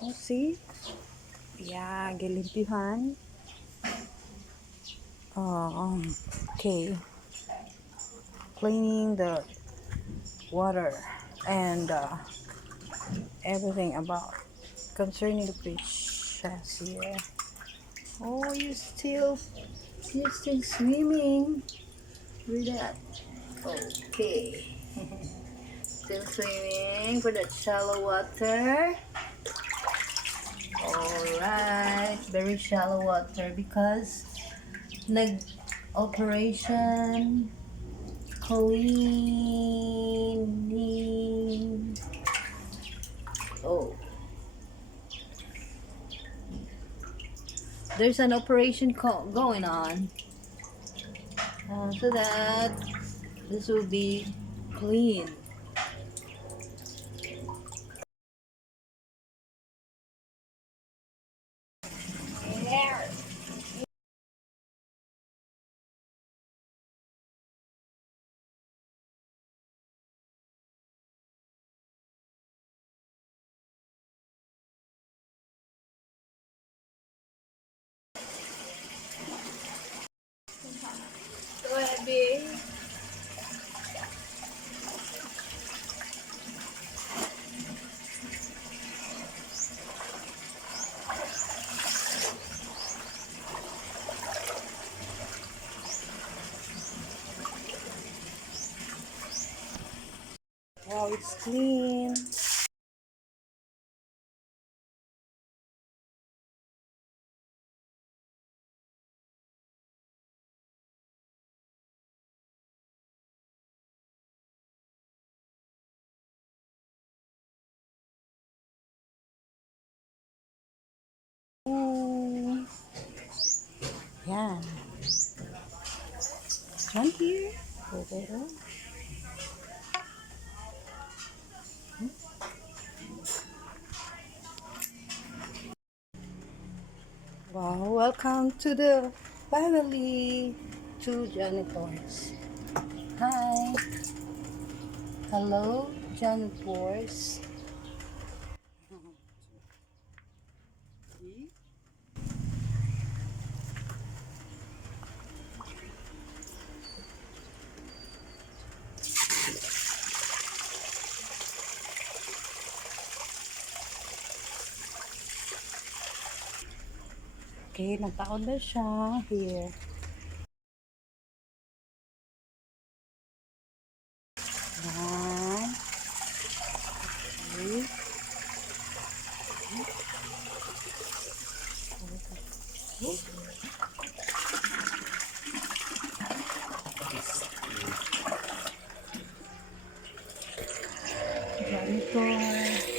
Oh, see? Yeah, gilimpihan. Okay. Cleaning the water and everything about concerning the fish here. Oh, you're still swimming with that. Okay. Still swimming for that shallow water. Alright, very shallow water because nag-operation cleaning. Oh, there's an operation going on so that this will be clean. So heavy. Wow, it's clean. Ooh. Yeah. One here. Over there. Wow, welcome to the family, to janitors. Hi. Hello, janitors. Okay, nagtaon na siya. Here. Yan. Okay. Janitor.